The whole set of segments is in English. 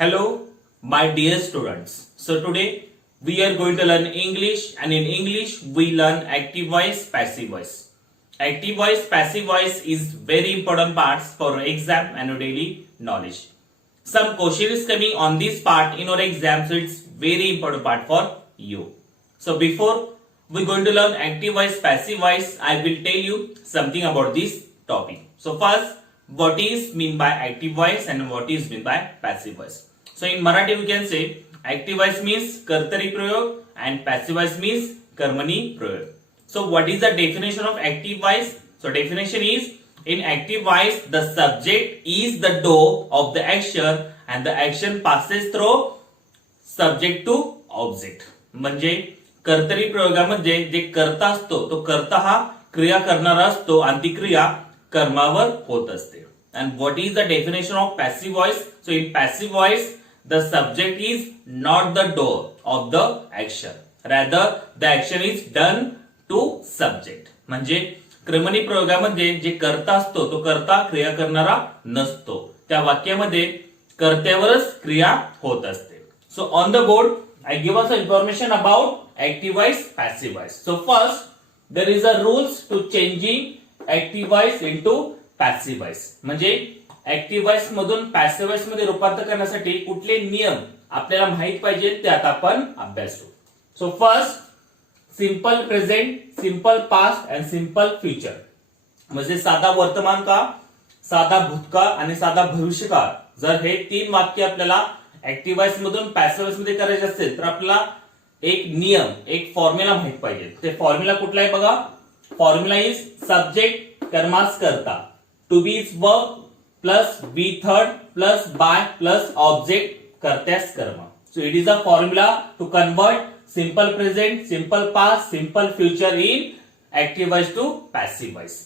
Hello, my dear students. So today we are going to learn English, and in English we learn active voice, passive voice. Active voice, passive voice is very important parts for exam and daily knowledge. Some question is coming on this part in our exam, so it's very important part for you. So before we're going to learn active voice, passive voice, I will tell you something about this topic. So first, what is mean by active voice and what is mean by passive voice. So in Marathi we can say active voice means कर्तरी प्रयोग and passive voice means कर्मणी प्रयोग. So what is the definition of active voice? So definition is, in active voice the subject is the doer of the action and the action passes through subject to object. म्हणजे कर्तरी प्रयोगामध्ये जे कर्ता असतो तो कर्ता हा क्रिया करणारा असतो आणि ती क्रिया कर्मावर होत असते. And what is the definition of passive voice? So in passive voice the subject is not the doer of the action, rather the action is done to subject. म्हणजे कर्मणी प्रयोगामध्ये जे कर्ता असतो तो कर्ता क्रिया करणारा नसतो, त्या वाक्यामध्ये कर्त्यावरच क्रिया होत असते. So on the board I give us information about active voice, passive voice. So first there is a rules to changing active voice into passive voice. म्हणजे ऍक्टिव्ह व्हॉइस मधून पॅसिव्ह व्हॉइस मध्ये रूपांतर करण्यासाठी कुठले नियम आपल्याला माहित पाहिजे ते आता आपण अभ्यासू. So first, simple present, simple past and simple future. म्हणजे साधा वर्तमान काळ, साधा भूतकाळ आणि साधा भविष्यकाळ. जर हे तीन वाक्य आपल्याला ऍक्टिव्ह व्हॉइस मधून पॅसिव्ह व्हॉइस मध्ये करायचे असेल तर आपल्याला एक नियम, एक फॉर्म्युला माहित पाहिजे. ते फॉर्म्युला कुठला आहे बघा. फॉर्म्युला इज सब्जेक्ट कर्मास करता, to be is verb plus be third plus by plus object कर्त्यास कर्म. So it is a formula to convert simple present, simple past, simple future in active voice to passive voice.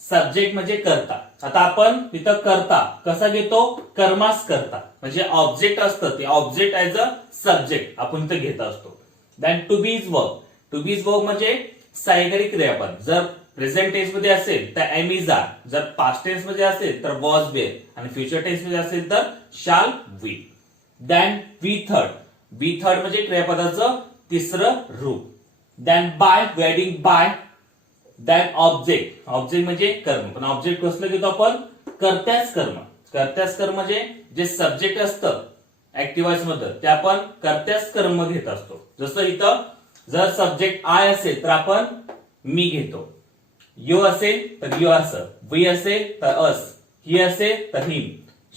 Subject म्हणजे कर्ता. आता आपण तिथं कर्ता कसा घेतो, कर्मास करता. म्हणजे ऑब्जेक्ट असतं ते ऑब्जेक्ट ऍज अ सब्जेक्ट आपण इथं घेत असतो. Then to be is verb. To be is verb म्हणजे सहाय्यकारी क्रियापद. जर प्रेझेंट टेन्स मध्ये असेल तर एम इज आर, जर पास्ट टेन्स मध्ये असेल तर वॉज वेअर आणि फ्युचर टेन्स मध्ये असेल तर shall be. Then V third. V third म्हणजे क्रियापदाचं तिसरं रूप. देन बाय, वेडिंग बाय. Then object. ऑब्जेक्ट म्हणजे कर्म, पण ऑब्जेक्ट कसलं घेतो आपण, कर्त्यास कर्म. कर्त्यास कर्म म्हणजे जे सब्जेक्ट असतं ऍक्टिव्ह व्हॉइस मध्ये ते आपण कर्त्यास कर्म घेत असतो. जसं इथं जर सब्जेक्ट आय असेल तर आपण मी घेतो, यू असेल तर यू असं, वी असेल तर अस, ही असेल तर हिम,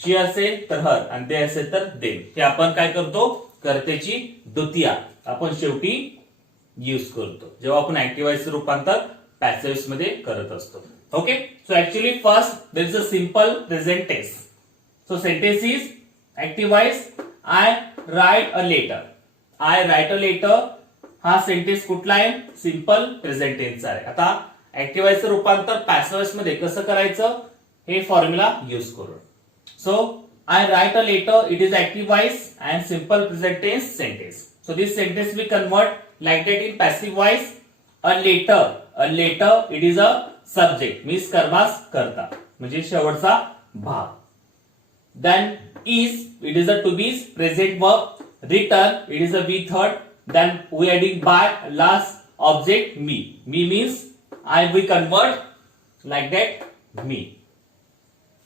शी असेल तर हर आणि ते असेल तर देम. हे आपण काय करतो, कर्त्याची द्वितीया आपण शेवटी यूज करतो जेव्हा आपण ऍक्टिव्ह व्हॉइस रूपांतर पॅसिव्ह व्हॉइस मध्ये करत असतो. Okay. So actually first there is a simple present tense. So sentence is active voice I write a letter. I write a letter हा सेंटेन्स कुठला आहे, सिंपल प्रेझेंट टेन्सचा आहे. आता ऍक्टिव्ह व्हॉइसचं रूपांतर पॅसिव्ह व्हॉइस मध्ये कसं करायचं हे फॉर्म्युला यूज करून. So I write a letter, it is active voice and simple present tense sentence. So this sentence we convert like that in passive voice. A letter, a letter it is a subject means कर्मास करता म्हणजे शेवटचा भाग. Then is, it is a to be present verb. Written, it is a V third. Then we adding by last object me. Me means I, we convert like that me.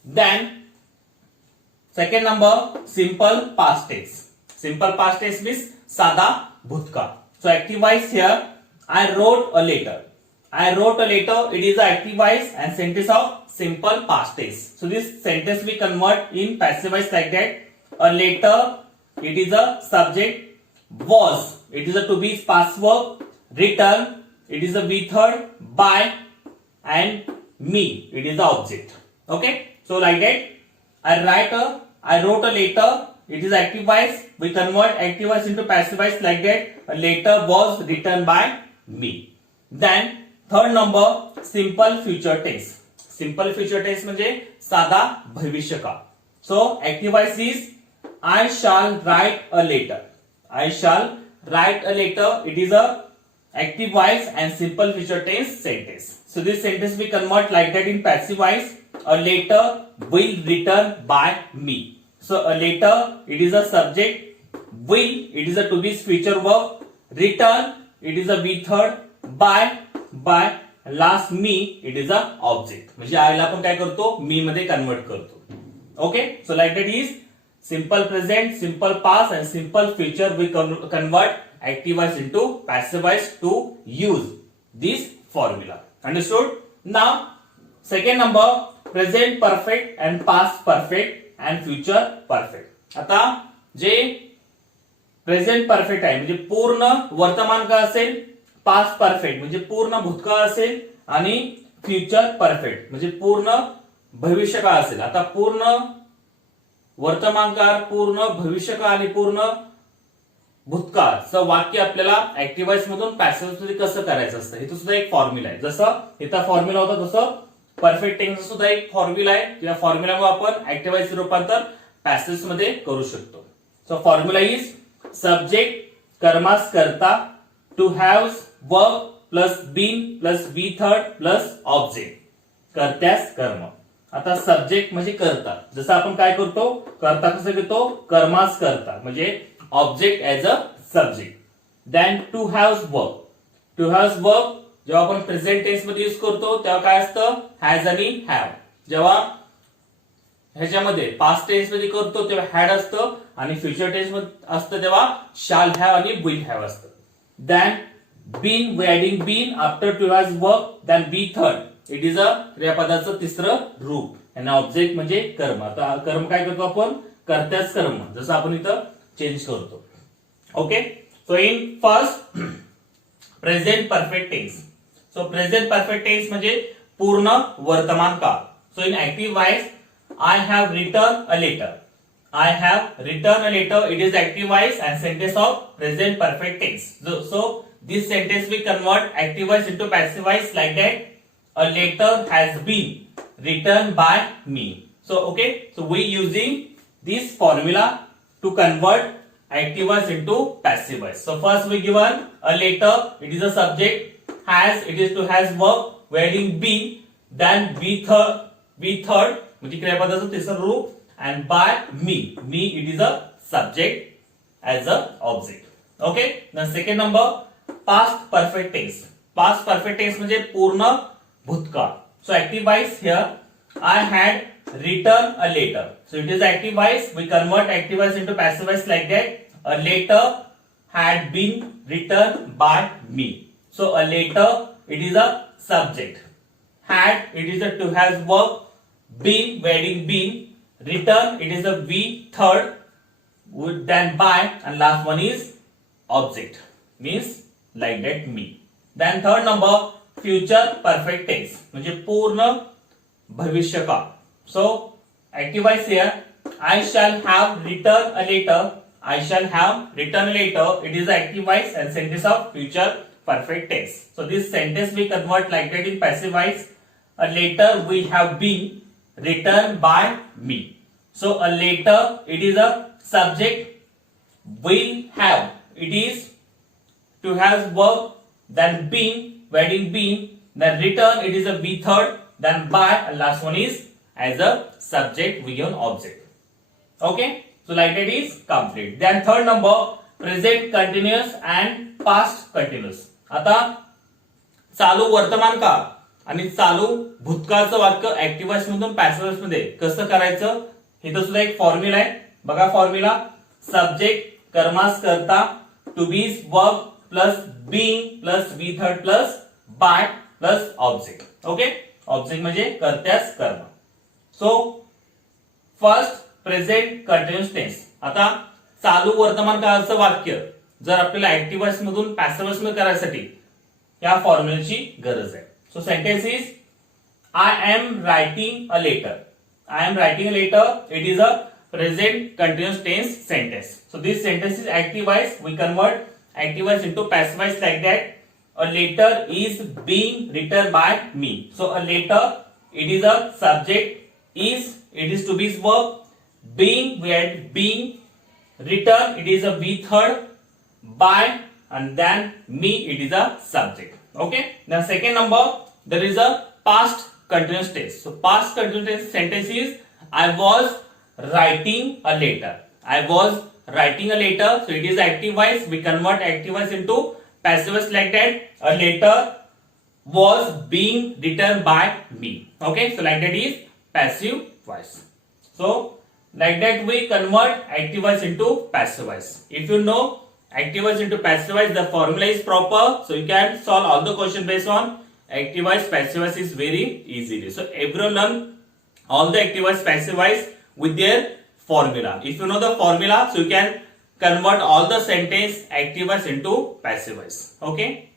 Then second number, simple past tense. Simple past tense means साधा भूतकाळ. So active voice here, I wrote a letter. I wrote a letter, it is a active voice and sentence of simple past tense. So this sentence we convert in passive voice like that. A letter, it is a subject. Was, it is a to be past verb. Return, it is a we third. By and me, it is the object. Okay, so like that I wrote a letter, it is active voice. We convert active voice into passive voice like that. A letter was written by me. Then third number, simple future tense. Simple future tense म्हणजे साधा भविष्यकाळ. So active voice is I shall write a letter. I shall write a letter. It is a active voice and simple future tense sentence. So this sentence we convert like that in passive voice. A letter will written by me. So a letter, it is a subject. Will, it is a to be future verb. Return, it is a be third. By last me, it is a object. म्हणजे आयला आपण काय करतो, मी मध्ये convert करतो. Okay, so like that is simple present, simple past and simple future. We convert activized into passivized to use this formula. Understood? Now second number, present perfect and past perfect and future perfect. आता जे present perfect आहे म्हणजे पूर्ण वर्तमान काळ असेल, past perfect म्हणजे पूर्ण भूतकाळ असेल आणि फ्युचर परफेक्ट म्हणजे पूर्ण भविष्यकाळ असेल. आता पूर्ण वर्तमान काळ, पूर्ण भविष्यकाळ आणि पूर्ण भूतकाळचं वाक्य आपल्याला ऍक्टिव्हाइज मधून पॅसिव्ह मध्ये कसं करायचं असतं, हे सुद्धा एक फॉर्म्युला आहे. जसं इथं फॉर्म्युला होता तसं परफेक्ट टेन्स सुद्धा एक फॉर्म्युला आहे. या फॉर्म्युलामुळे आपण ऍक्टिव्हाइज रूपांतर पॅसिव्ह मध्ये करू शकतो. सो फॉर्म्युला इज सब्जेक्ट कर्मास करता, to have verb plus been plus B third plus object, कर्त्यास कर्म. आता सब्जेक्ट म्हणजे कर्ता, जसं आपण काय करतो, कर्ता कसं घेतो, कर्मास करता म्हणजे object as a subject. Then to have verb, to have verb जेव्हा आपण प्रेझेंट टेन्स मध्ये यूज करतो तेव्हा काय असतं, हॅज आणि हॅव. जेव्हा ह्याच्यामध्ये पास्ट टेन्स मध्ये करतो तेव्हा हॅड असतं आणि फ्युचर टेन्स मध्ये असतं तेव्हा शाल हॅव आणि विल हॅव असतं. Then been, we adding been after to has verb, then V third, it is a क्रियापदाचं तिसरं रूप आणि ऑब्जेक्ट म्हणजे कर्म. आता कर्म काय करतो आपण, कर्त्याच कर्म, जसं आपण इथं चेंज करतो. Okay, so in first present perfect tense. So present perfect tense म्हणजे पूर्ण वर्तमान काळ. सो इन ऍक्टिव्हाइज, I have written a letter. I have written a letter. It is activized and sentence of present perfect tense. So this sentence we convert activized into passivized like that. A letter has been written by me. So okay, so we using this formula to convert activized into passivized. So first we given a letter. It is a subject. Has, it is to has verb. Wedding been. Then be third. म्हणजे क्रियापदाचं तिसरं रूप and by me it is a subject as a object. Okay, then second number, past perfect tense. Past perfect tense म्हणजे पूर्ण भूतकाळ. So activized here, I had written a letter. So it is activized. We convert activized into passivized like that. A letter had been written by me. So a letter, it is a subject. Had, it is a to has verb. Been, wedding been. Return, it is a we third. Would, then by, and last one is object, means like that me. Then third number, future perfect tense म्हणजे पूर्ण भविष्यकाळ. So activize here, I shall have written a letter. I shall have written a letter. It is activized and sentence of future perfect tense. So this sentence we convert like that in passivized. A letter will have been written by me. So a letter, it is a subject. Will have, it is to have verb. Then been, wedding been. Then return, it is a be third. Then by, and last one is as a subject with an object. Okay, so like that is complete. Then third number, present continuous and past continuous. आता चालू वर्तमान काळ आणि चालू भूतकाळचं वाक्य ऍक्टिव्हाइज मधून पॅसिव्हाइज मध्ये कसं करायचं, इथं सुद्धा एक फॉर्म्युला आहे. बघा फॉर्म्युला, सब्जेक्ट कर्मास करता, to be's verb plus being plus B third plus by plus object. Okay, object म्हणजे कर्त्यास कर्म. So first present continuous tense. आता चालू वर्तमान काळाचं वाक्य जर आपल्याला ऍक्टिव्हाइज मधून पॅसिव्हाइज मध्ये करायसाठी या फॉर्म्युलाची गरज आहे. So sentence is, I am writing a letter. I am writing a letter. It is a present continuous tense sentence. So this sentence is activized. We convert activized into passivized like that. A letter is being written by me. So a letter, it is a subject. Is, it is to be verb. Being, we had being. Written, it is a be third. By, and then me, it is a subject. Okay, now second number, there is a past continuous tense. So past continuous tense sentence is, I was writing a letter. I was writing a letter. So it is active voice. We convert active voice into passive voice like that. A letter was being written by me. Okay, so like that is passive voice. So like that we convert active voice into passive voice. If you know active voice into passive voice, the formula is proper. So you can solve all the question based on active voice. Passive voice is very easily. So everyone learn all the active voice, passive voice with their formula. If you know the formula, so you can convert all the sentence active voice into passive voice. Okay.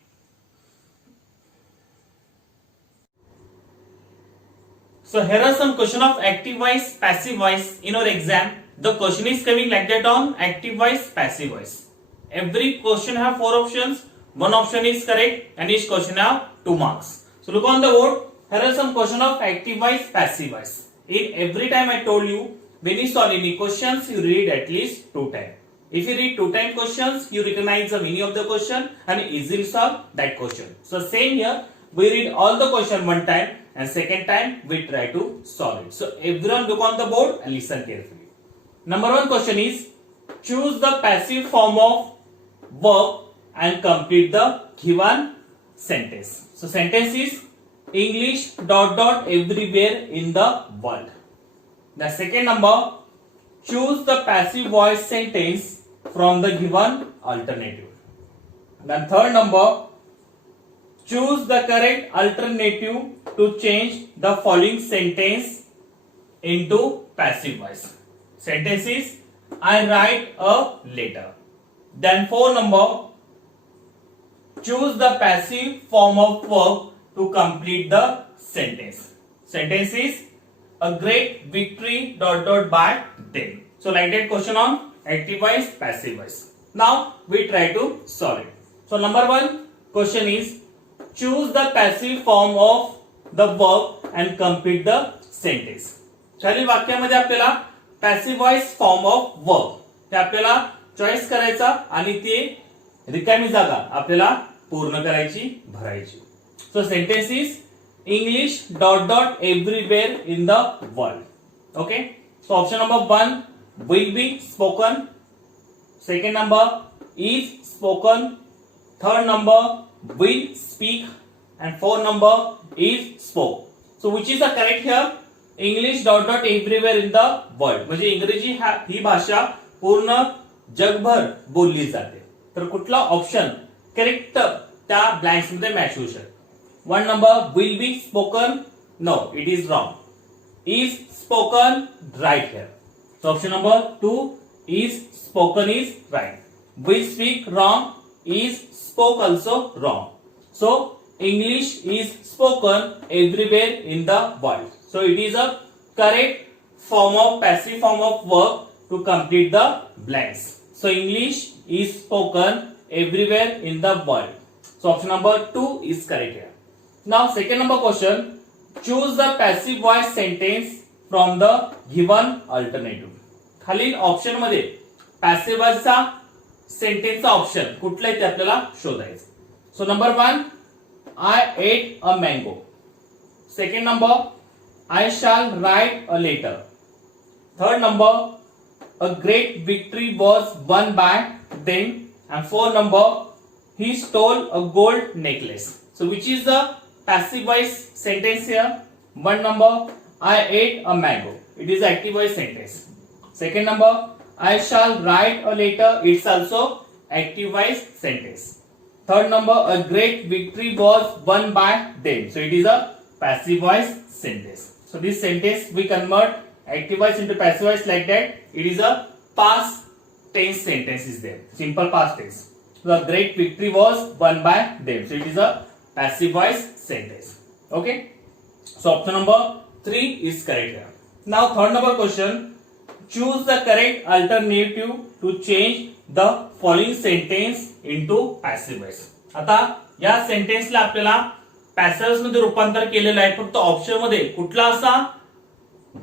So here are some question of active voice, passive voice in our exam. The question is coming like that on active voice, passive voice. Every question have 4 options. One option is correct and each question have 2 marks. So look on the board. Here are some question of active voice, passive voice. In every time I told you, when you solve any questions, you read at least 2 times. If you read 2 times questions, you recognize the meaning of the question and easily solve that question. So same here, we read all the question 1 time and second time we try to solve it. So everyone look on the board and listen carefully. Number 1 question is, choose the passive form of verb and complete the given sentence. So sentence is English ... everywhere in the world. The second number, choose the passive voice sentence from the given alternative. The third number, choose the correct alternative to change the following sentence into passive voice. Sentence is I write a letter. Then 4 number, choose the passive form of verb to complete the sentence. Sentence is a great victory ... by them. So like that question on active voice, passive voice. Now we try to solve it. So number 1 question is, choose the passive form of the verb and complete the sentence. खालील वाक्यामध्ये आपल्याला passive voice form of verb हे आपल्याला choice करायचा आणि ते रिकामी जागा आपल्याला पूर्ण करायची, भरायची. So sentence is English ... everywhere in the world. Okay. So option number 1 will be spoken. Second number is spoken. Third number will speak. And 4 number is spoke. So which is the correct here? English ... everywhere in the world. म्हणजे इंग्रजी ही भाषा पूर्ण जगभर बोलली जाते. तर कुठला option correct त्या ब्लँक्स मध्ये मॅच होऊ शकतो? 1 number will be spoken. No, it is wrong. Is spoken right here. So option number 2 is spoken is right. Will speak wrong. Is spoke also wrong. So English is spoken everywhere in the world. So it is a correct form of passive form of verb to complete the blanks. So English is spoken everywhere in the world. So option number 2 is correct here. Now second number question, choose the passive voice sentence from the given alternative. खालील option मध्ये passive voice चा sentence चा option कुठला आहे ते आपल्याला शोधायचं. So number 1, I ate a mango. Second number, I shall write a letter. Third number, a great victory was won by them. And 4 number, he stole a gold necklace. So which is the passive voice sentence here? 1 number, I ate a mango. It is active voice sentence. Second number, I shall write a letter. It's also active voice sentence. Third number, a great victory was won by them. So it is a passive voice sentence. So this sentence we convert active voice into passive voice like that. It is a past tense sentence is there. Simple past tense. So a great victory was won by them. So it is a passive voice sentence. Okay. So option number 3 is correct here. Now third number question. Choose the correct alternative to change the following sentence into passive voice. आता या सेंटेन्सला आपल्याला passive मध्ये रूपांतर केलेलं आहे, फक्त option मध्ये कुठला असा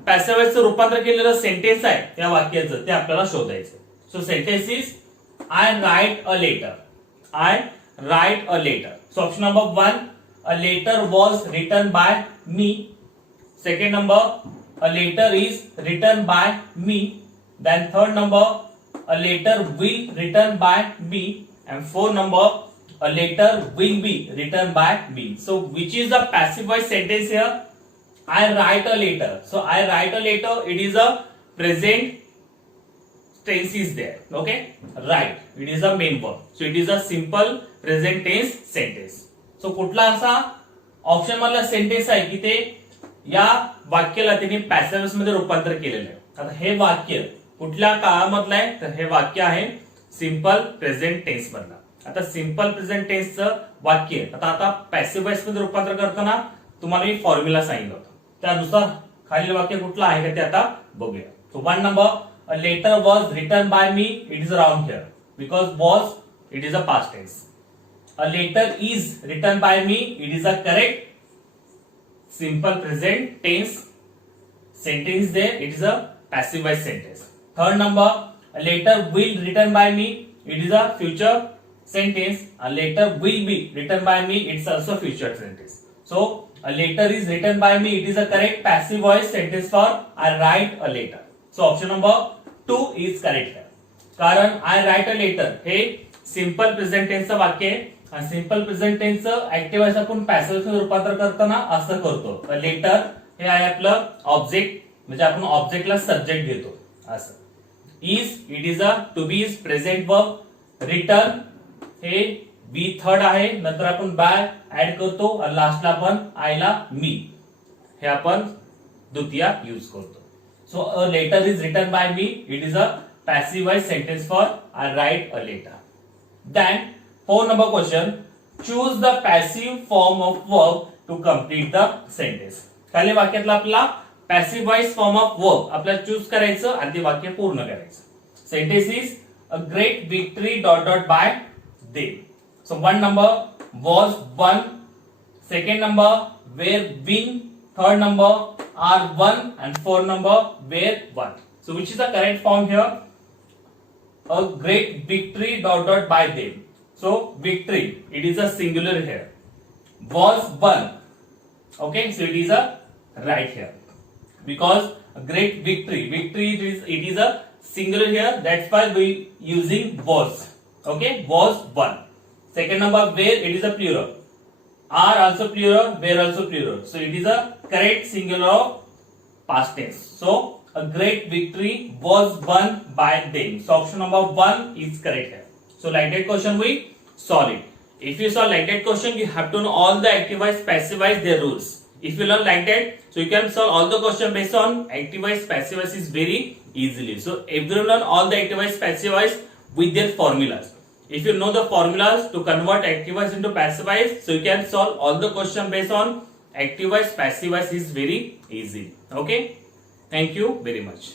पॅसिव्ह चं रूपांतर केलेलं सेंटेन्स आहे त्या वाक्याचं ते आपल्याला शोधायचं. So sentence is I write a letter. I write a letter. So option number 1, a letter was written by me. Second number, a letter is written by me. Then third number, a letter will written by me. And fourth number, a letter will be written by me. So which is the passive voice sentence here? I write a letter. So I write a letter, it is a present tense is there. Okay, right, it is a main verb. So it is a simple present tense sentence. So कुठला असा option मधला sentence आहे की ते या वाक्याला त्यांनी passive voice मध्ये रूपांतर केलेलं आहे. आता हे वाक्य कुठल्या काळामधलं आहे तर हे वाक्य आहे सिंपल प्रेझेंट टेन्स मधलं. आता सिंपल प्रेझेंट टेन्सचं वाक्य आता पॅसिव्ह वॉइस मध्ये रूपांतर करताना तुम्हाला मी फॉर्म्युला सांगितलं होतं, त्यानुसार खालील वाक्य कुठलं आहे का ते आता बघूया. So one number, a letter was written by me, it is wrong here because was it is a past tense. A letter is written by me, it is a correct simple present tense sentence there, it is a passive voice sentence. Third number, a letter will written by me, it is a future sentence. A letter will be written by me, it's also future sentence. So a letter is written by me, it is a correct passive voice sentence for I write a letter. So option number 2 is correct here. कारण I write a letter हे simple present टेन्सचं वाक्य आहे आणि simple present टेन्सचं active voice आपण passive मध्ये रूपांतर करताना असं करतो. लेटर हे आहे आपलं ऑब्जेक्ट, म्हणजे आपण ऑब्जेक्टला सब्जेक्ट घेतो असं. Is it is a to be is present verb. Return हे बी थर्ड आहे, नंतर आपण बाय ऍड करतो आणि लास्टला आपण आय ला मी हे आपण द्वितीय यूज करतो. So a letter is written by me, it is a passive voice sentence for I write a letter. Then 4 number question, choose the passive form of verb to complete the sentence. खाली वाक्यातला आपला passive voice form of verb आपल्याला choose करायचं आणि ते वाक्य पूर्ण करायचं. Sentence is a great victory ... by them. So one number was won, second number were win, third number are won, and fourth number were won. So which is the correct form here? A great victory ... by them. So victory, it is a singular here. Was won. Okay, so it is a right here because a great victory it is a singular here, that's why we using was. Okay, was won. Second number where, it is a plural. Are also plural, were also plural. So it is a correct singular of past tense. So a great victory was won by them. So option number 1 is correct here. So like that question we solve it. If you solve like that question, you have to know all the active voice, passive voice, their rules. If you learn like that, so you can solve all the question based on active voice, passive voice is very easily. So everyone learn all the active voice, passive voice with their formulas. If you know the formulas to convert active voice into passive voice, so you can solve all the question based on active voice, passive voice is very easy. Okay, thank you very much.